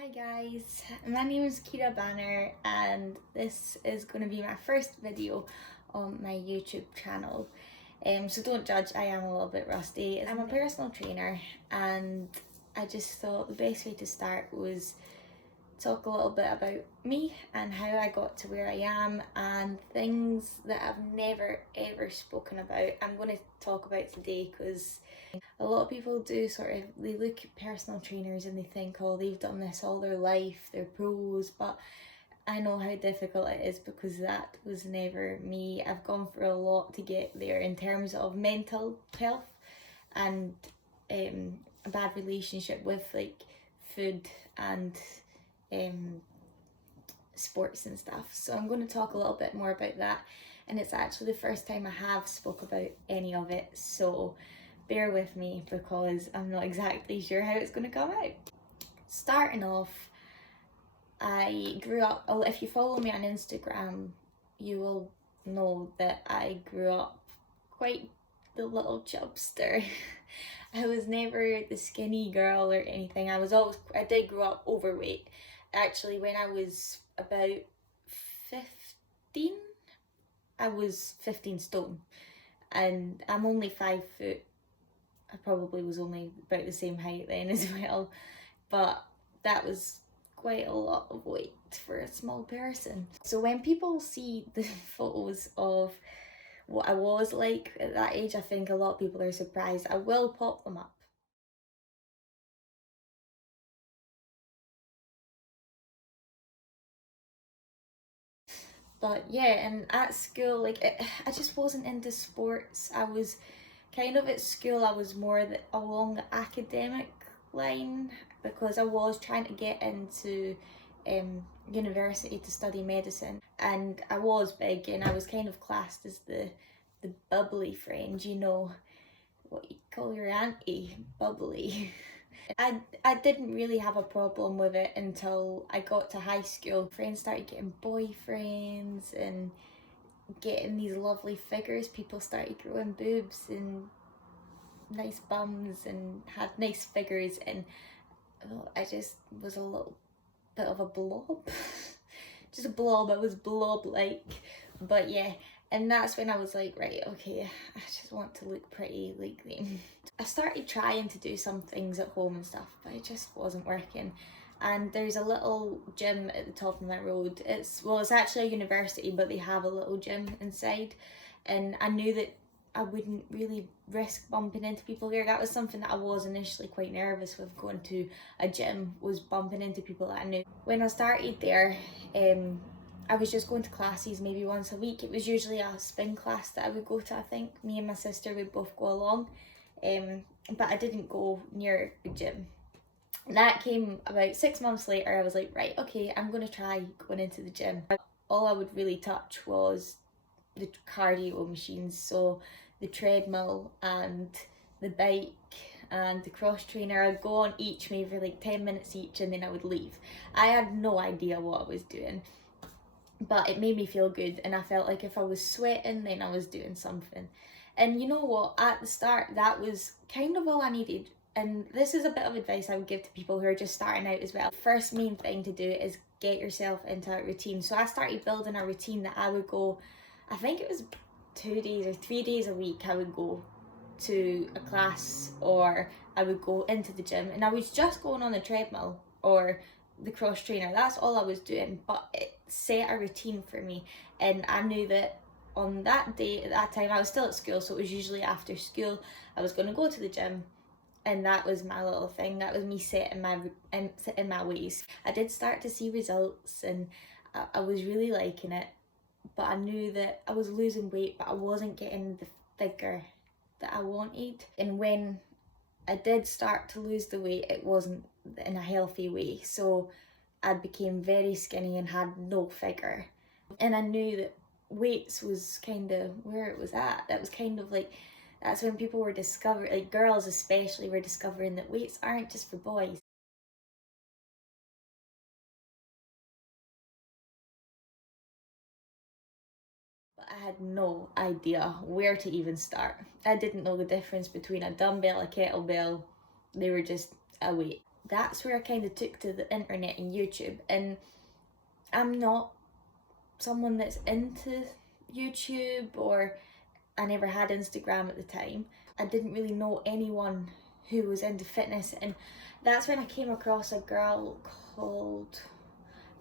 Hi guys, my name is Kira Banner and this is going to be my first video on my YouTube channel. So don't judge, I am a little bit rusty. I'm a personal trainer and I just thought the best way to start was talk a little bit about me and how I got to where I am and things that I've never ever spoken about. I'm going to talk about today because a lot of people do they look at personal trainers and they think, oh, they've done this all their life, they're pros, but I know how difficult it is because that was never me. I've gone through a lot to get there in terms of mental health and a bad relationship with like food and sports and stuff. So I'm going to talk a little bit more about that, and it's actually the first time I have spoke about any of it, so bear with me because I'm not exactly sure how it's going to come out. Starting off, I grew up, if you follow me on Instagram, you will know that I grew up quite the little chubster. I was never the skinny girl or anything. I did grow up overweight. Actually, when I was about 15, I was 15 stone. And I'm only 5 foot. I probably was only about the same height then as well. But that was quite a lot of weight for a small person. So when people see the photos of what I was like at that age, I think a lot of people are surprised. I will pop them up. But yeah, and at school, I just wasn't into sports. I was kind of at school, I was more along the academic line because I was trying to get into university to study medicine, and I was big and I was kind of classed as the bubbly friend, you know, what you call your auntie, bubbly. I didn't really have a problem with it until I got to high school. Friends started getting boyfriends and getting these lovely figures. People started growing boobs and nice bums and had nice figures, and I just was a little bit of a blob. Just a blob. I was blob like. But yeah, and that's when I was like, right, okay, I just want to look pretty like them. I started trying to do some things at home and stuff, but it just wasn't working. And there's a little gym at the top of my road. It's actually a university, but they have a little gym inside, and I knew that I wouldn't really risk bumping into people there. That was something that I was initially quite nervous with going to a gym, was bumping into people that I knew. When I started there, I was just going to classes maybe once a week. It was usually a spin class that I would go to, I think. Me and my sister would both go along, but I didn't go near the gym. That came about 6 months later. I was like, right, okay, I'm going to try going into the gym. All I would really touch was the cardio machines, so the treadmill and the bike and the cross trainer. I'd go on each maybe for like 10 minutes each, and then I would leave. I had no idea what I was doing, but it made me feel good, and I felt like if I was sweating, then I was doing something. And you know what, at the start that was kind of all I needed. And this is a bit of advice I would give to people who are just starting out as well. First main thing to do is get yourself into a routine. So I started building a routine that I would go, I think it was 2 days or 3 days a week, I would go to a class or I would go into the gym, and I was just going on the treadmill or the cross trainer. That's all I was doing, but it set a routine for me, and I knew that on that day, at that time, I was still at school, so it was usually after school, I was going to go to the gym. And that was my little thing. That was me setting my ways. I did start to see results, and I was really liking it, but I knew that I was losing weight, but I wasn't getting the figure that I wanted. And when I did start to lose the weight, it wasn't in a healthy way. So I became very skinny and had no figure. And I knew that weights was kind of where it was at. That was kind of like, that's when people were discovering, like girls especially, were discovering that weights aren't just for boys. But I had no idea where to even start. I didn't know the difference between a dumbbell, a kettlebell. They were just a weight. that's where I kind of took to the internet and YouTube. And I'm not someone that's into YouTube, or I never had Instagram at the time. I didn't really know anyone who was into fitness, and that's when I came across a girl called,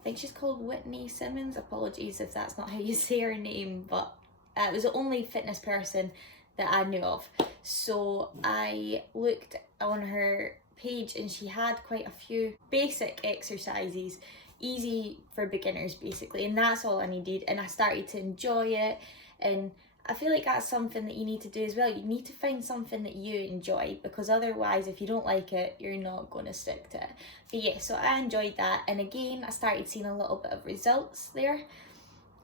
I think she's called Whitney Simmons. Apologies if that's not how you say her name, but it was the only fitness person that I knew of. So I looked on her page and she had quite a few basic exercises, easy for beginners basically, and that's all I needed, and I started to enjoy it. And I feel like that's something that you need to do as well. You need to find something that you enjoy, because otherwise if you don't like it, you're not going to stick to it. But yeah, so I enjoyed that, and again I started seeing a little bit of results there,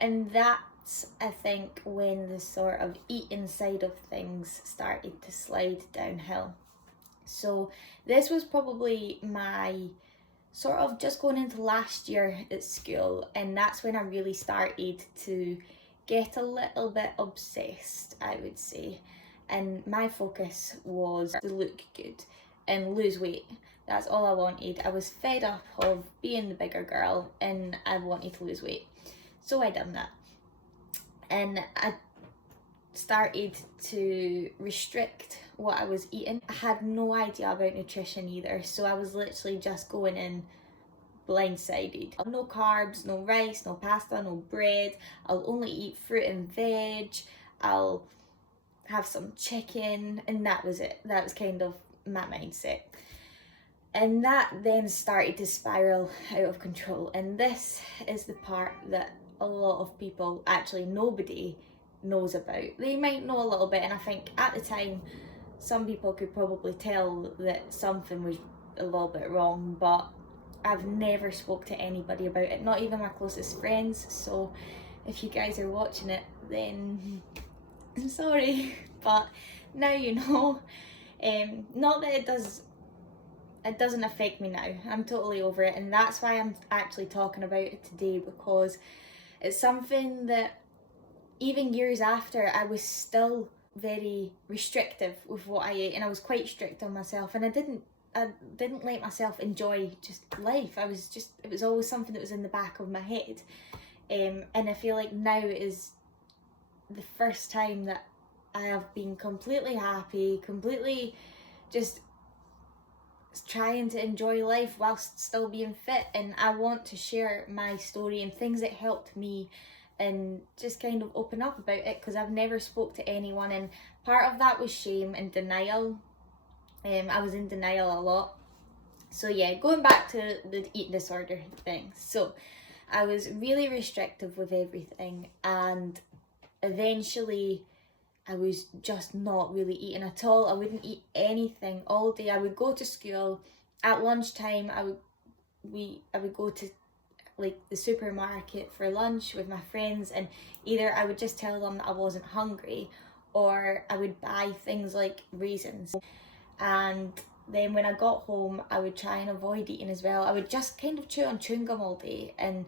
and that's, I think, when the sort of eating side of things started to slide downhill. So this was probably my sort of just going into last year at school, and that's when I really started to get a little bit obsessed, I would say. And my focus was to look good and lose weight. That's all I wanted. I was fed up of being the bigger girl and I wanted to lose weight. So I done that. And I started to restrict what I was eating. I had no idea about nutrition either, so I was literally just going in blindsided. No carbs, no rice, no pasta, no bread. I'll only eat fruit and veg. I'll have some chicken, and that was it. That was kind of my mindset. And that then started to spiral out of control. And this is the part that a lot of people, actually nobody, knows about. They might know a little bit, and I think at the time some people could probably tell that something was a little bit wrong, but I've never spoke to anybody about it, not even my closest friends. So if you guys are watching it, then I'm sorry, but now you know. Not that it doesn't affect me now. I'm totally over it, and that's why I'm actually talking about it today, because it's something that even years after, I was still very restrictive with what I ate, and I was quite strict on myself, and I didn't let myself enjoy just life. It was always something that was in the back of my head. And I feel like now is the first time that I have been completely happy, completely just trying to enjoy life whilst still being fit. And I want to share my story and things that helped me, and just kind of open up about it, because I've never spoke to anyone, and part of that was shame and denial. I was in denial a lot. So yeah, going back to the eating disorder thing. So I was really restrictive with everything, and eventually I was just not really eating at all. I wouldn't eat anything all day. I would go to school at lunchtime. I would go to like the supermarket for lunch with my friends, and either I would just tell them that I wasn't hungry, or I would buy things like raisins. And then when I got home, I would try and avoid eating as well. I would just kind of chew on chewing gum all day and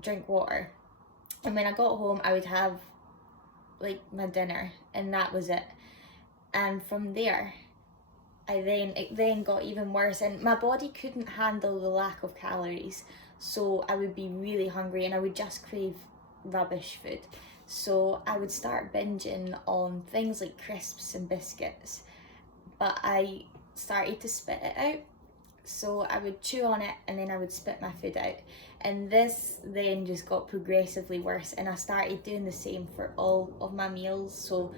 drink water. And when I got home, I would have like my dinner, and that was it. And from there, it then got even worse, and my body couldn't handle the lack of calories. So I would be really hungry, and I would just crave rubbish food. So I would start binging on things like crisps and biscuits, but I started to spit it out. So I would chew on it and then I would spit my food out. And this then just got progressively worse, and I started doing the same for all of my meals. So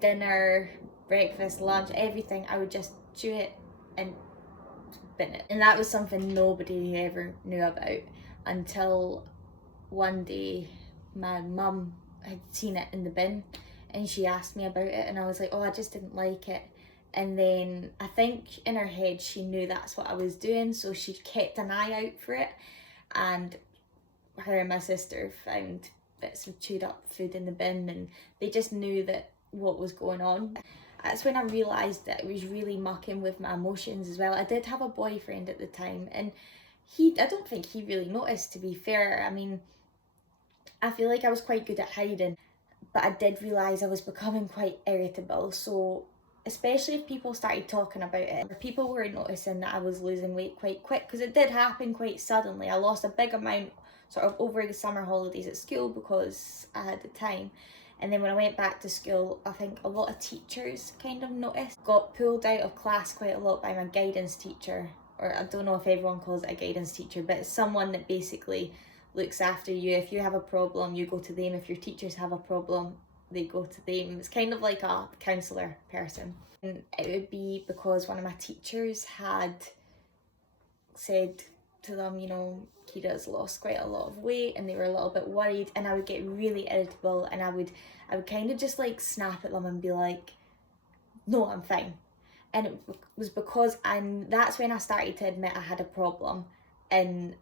dinner, breakfast, lunch, everything, I would just chew it and bin it. And that was something nobody ever knew about until one day my mum had seen it in the bin and she asked me about it, and I was like, oh, I just didn't like it. And then I think in her head she knew that's what I was doing, so she kept an eye out for it, and her and my sister found bits of chewed up food in the bin, and they just knew that what was going on. That's when I realised that it was really mucking with my emotions as well. I did have a boyfriend at the time, and I don't think he really noticed, to be fair. I mean, I feel like I was quite good at hiding, but I did realise I was becoming quite irritable. So especially if people started talking about it, or people were noticing that I was losing weight quite quick, because it did happen quite suddenly. I lost a big amount sort of over the summer holidays at school because I had the time. And then when I went back to school, I think a lot of teachers kind of noticed. Got pulled out of class quite a lot by my guidance teacher, or I don't know if everyone calls it a guidance teacher, but it's someone that basically looks after you. If you have a problem, you go to them. If your teachers have a problem, they go to them. It's kind of like a counsellor person. And it would be because one of my teachers had said to them, you know, Kira's lost quite a lot of weight, and they were a little bit worried, and I would get really irritable, and I would kind of just like snap at them and be like, no, I'm fine. And it was because that's when I started to admit I had a problem, and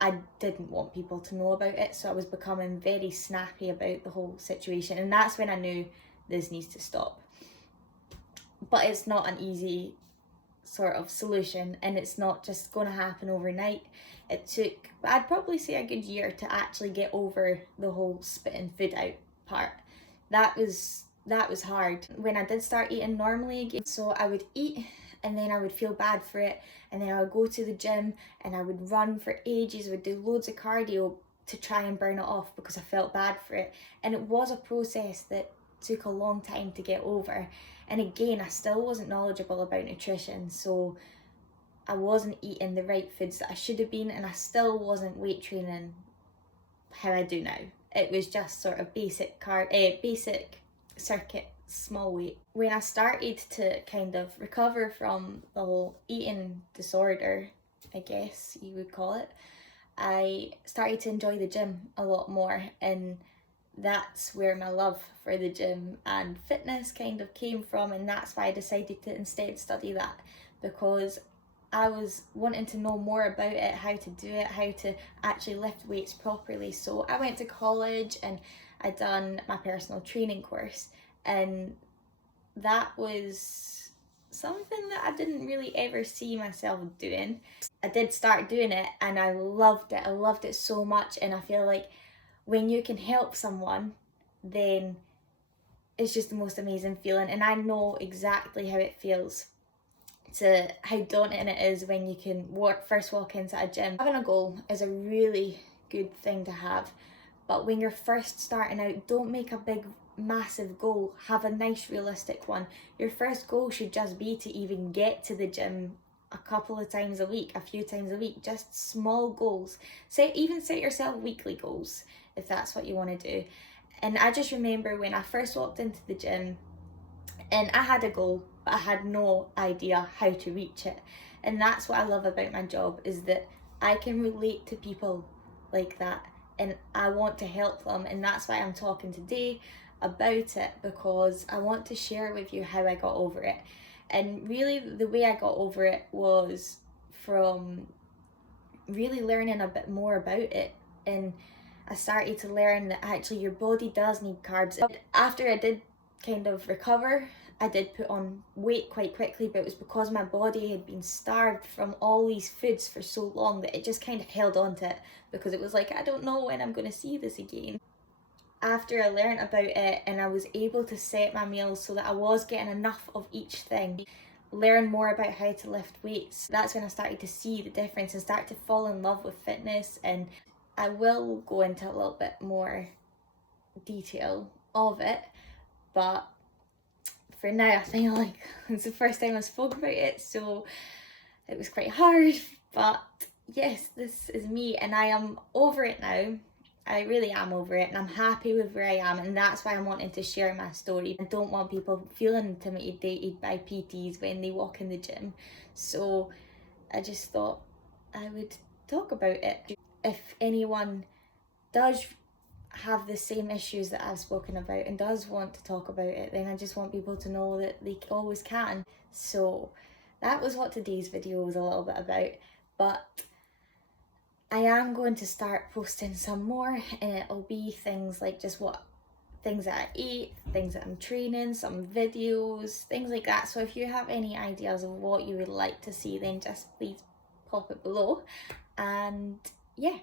I didn't want people to know about it, so I was becoming very snappy about the whole situation, and that's when I knew this needs to stop. But it's not an easy sort of solution, and it's not just going to happen overnight. It took, I'd probably say, a good year to actually get over the whole spitting food out part. That was hard. When I did start eating normally again, so I would eat and then I would feel bad for it, and then I would go to the gym and I would run for ages, would do loads of cardio to try and burn it off because I felt bad for it. And it was a process that took a long time to get over. And again, I still wasn't knowledgeable about nutrition, so I wasn't eating the right foods that I should have been, and I still wasn't weight training how I do now. It was just sort of basic circuit, small weight. When I started to kind of recover from the whole eating disorder, I guess you would call it, I started to enjoy the gym a lot more, and that's where my love for the gym and fitness kind of came from. And that's why I decided to instead study that, because I was wanting to know more about it, how to do it, how to actually lift weights properly. So I went to college and I done my personal training course, and that was something that I didn't really ever see myself doing. I did start doing it and I loved it. I loved it so much, and I feel like when you can help someone, then it's just the most amazing feeling. And I know exactly how it feels, to how daunting it is when you can first walk into a gym. Having a goal is a really good thing to have, but when you're first starting out, don't make a big massive goal. Have a nice realistic one. Your first goal should just be to even get to the gym a couple of times a week, a few times a week, just small goals. Set yourself weekly goals if that's what you want to do. And I just remember when I first walked into the gym and I had a goal, but I had no idea how to reach it. And that's what I love about my job, is that I can relate to people like that, and I want to help them. And that's why I'm talking today about it, because I want to share with you how I got over it. And really the way I got over it was from really learning a bit more about it. And I started to learn that actually your body does need carbs. After I did kind of recover, I did put on weight quite quickly, but it was because my body had been starved from all these foods for so long that it just kind of held on to it, because it was like, I don't know when I'm going to see this again. After I learned about it and I was able to set my meals so that I was getting enough of each thing, learn more about how to lift weights, that's when I started to see the difference and start to fall in love with fitness. And I will go into a little bit more detail of it, but for now I feel like it's the first time I spoke about it, so it was quite hard. But yes, this is me, and I am over it now. I really am over it, and I'm happy with where I am, and that's why I'm wanting to share my story. I don't want people feeling intimidated by PTs when they walk in the gym, so I just thought I would talk about it. If anyone does have the same issues that I've spoken about and does want to talk about it, then I just want people to know that they always can. So that was what today's video was a little bit about, but I am going to start posting some more, and it'll be things like just things that I eat, things that I'm training, some videos, things like that. So if you have any ideas of what you would like to see, then just please pop it below. And yeah.